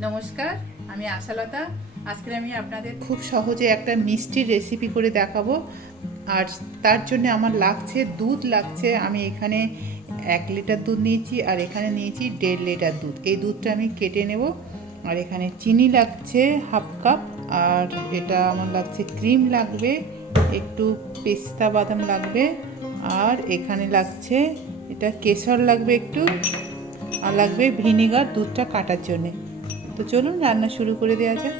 নমস্কার, আমি আশালতা। আজকে আমি আপনাদের খুব সহজে একটা মিষ্টির রেসিপি করে দেখাবো। আর তার জন্য আমার লাগছে, দুধ লাগছে। আমি এখানে এক লিটার দুধ নিয়েছি আর এখানে নিয়েছি দেড় লিটার দুধ। এই দুধটা আমি কেটে নেব। আর এখানে চিনি লাগছে হাফ কাপ। আর এটা আমার লাগছে ক্রিম লাগবে, একটু পেস্তা বাদাম লাগবে। আর এখানে লাগছে, এটা কেশর লাগবে একটু। আর লাগবে ভিনিগার দুধটা কাটার জন্যে। তো চলুন, রান্না শুরু করে দেওয়া যাক।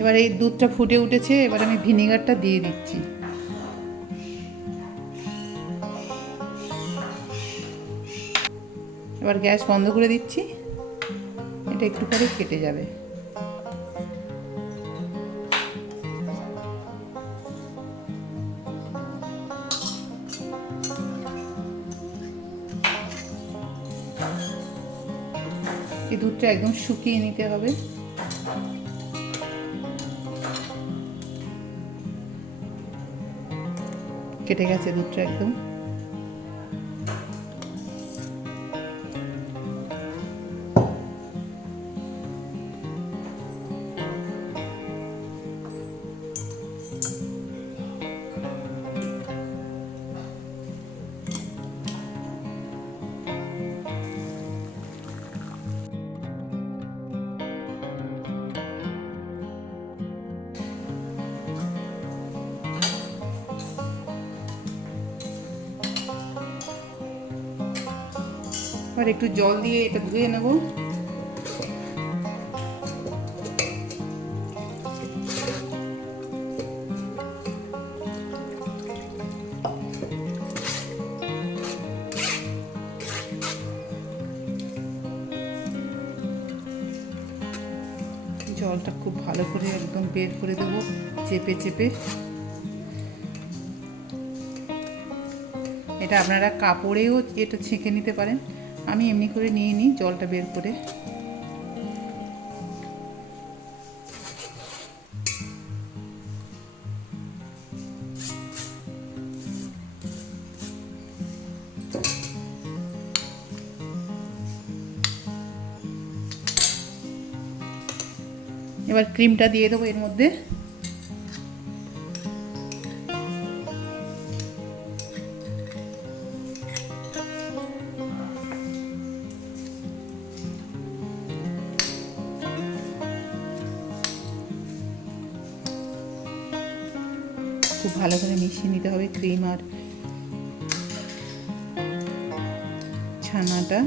এবার এই দুধটা ফুটে উঠেছে, এবার আমি ভিনেগারটা দিয়ে দিচ্ছি। এবার গ্যাস বন্ধ করে দিচ্ছি। এটা একটু পরে কেটে যাবে। এই দুধটা একদম শুকিয়ে নিতে হবে। কেটে গেছে দুধটা একদম। আর একটু জল দিয়ে এটা ধুয়ে নেব। জলটা খুব ভালো করে একদম বের করে দেবো, চেপে চেপে। এটা আপনারা কাপড়েও এটা ছেঁকে নিতে পারেন। আমি এমনি করে নিয়ে নিই জলটা বের করে। এবার ক্রিমটা দিয়ে দেবো এর মধ্যে। খুব ভালো করে মিশিয়ে নিতে হবে ক্রিম আর ছানাটা।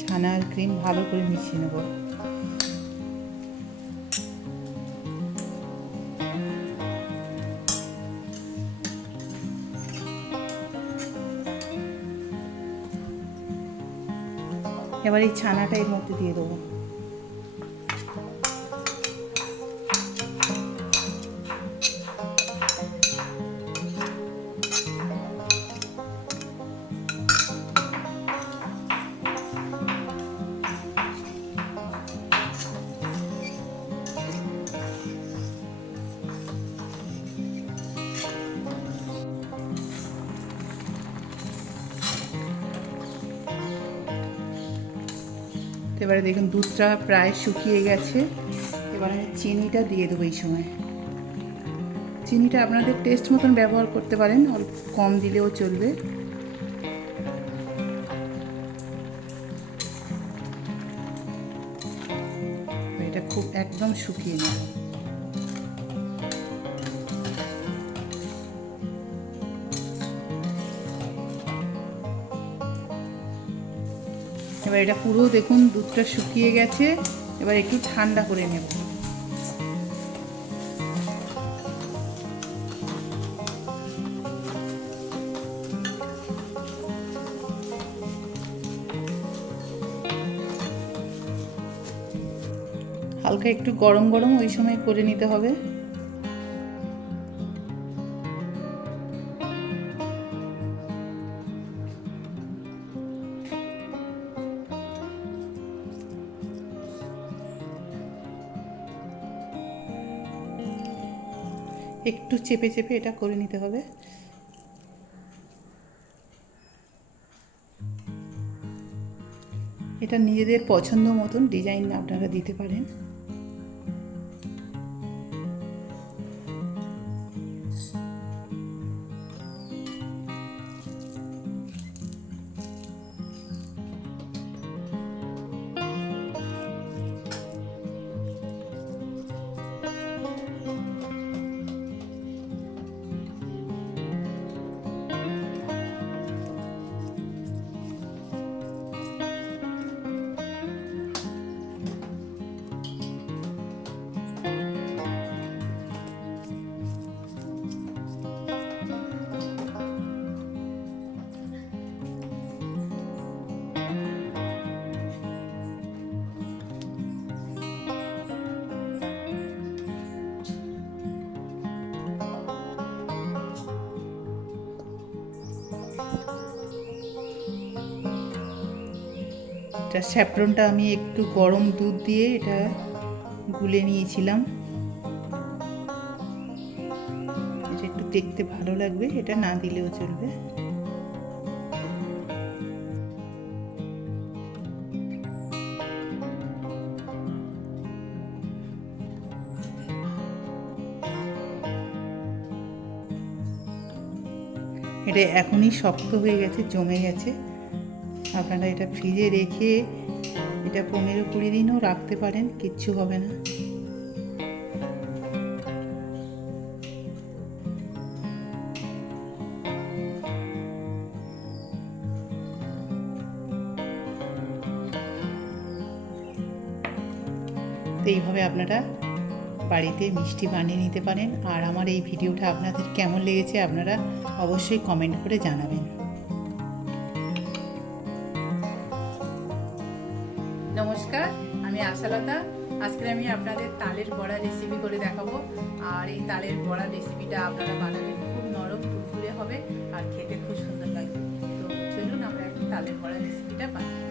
ছানা আর ক্রিম ভালো করে মিশিয়ে নেব। এবার এই ছানাটা এর মধ্যে দিয়ে দেবো। তো এবারে দেখুন, দুধটা প্রায় শুকিয়ে গেছে। এবারে চিনিটা দিয়ে দেবো এই সময়। চিনিটা আপনাদের টেস্ট মতন ব্যবহার করতে পারেন, অল্প কম দিলেও চলবে। এটা খুব একদম শুকিয়ে নেব। এবার এটা পুরো দেখুন, দুধটা শুকিয়ে গেছে। এবার একটু ঠান্ডা করে নেব। হালকা একটু গরম গরম ওই সময় করে নিতে হবে। একটু চেপে চেপে এটা করে নিতে হবে। এটা নিজেদের পছন্দ মতন ডিজাইন আপনারা দিতে পারেন। এটা স্যাফরনটা আমি একটু গরম দুধ দিয়ে এটা গুলে নিয়েছিলাম। এটা একটু দেখতে ভালো লাগবে, এটা না দিলেও চলবে। এটা এখনই শক্ত হয়ে গেছে, জমে গেছে। আপনারা এটা ফ্রিজে রেখে এটা পনেরো কুড়ি দিনও রাখতে পারেন, কিচ্ছু হবে না। তো এইভাবে আপনারা বাড়িতে মিষ্টি বানিয়ে নিতে পারেন। আর আমার এই ভিডিওটা আপনাদের কেমন লেগেছে আপনারা অবশ্যই কমেন্ট করে জানাবেন। নমস্কার, আমি আশালতা। আজকে আমি আপনাদের তালের বড়া রেসিপি করে দেখাবো। আর এই তালের বড়া রেসিপিটা আপনারা বানাবেন খুব নরম, ফুরফুরে হবে আর খেতে খুব সুন্দর লাগবে। তো চলুন আমরা এখন তালের বড়া রেসিপিটা বানাই।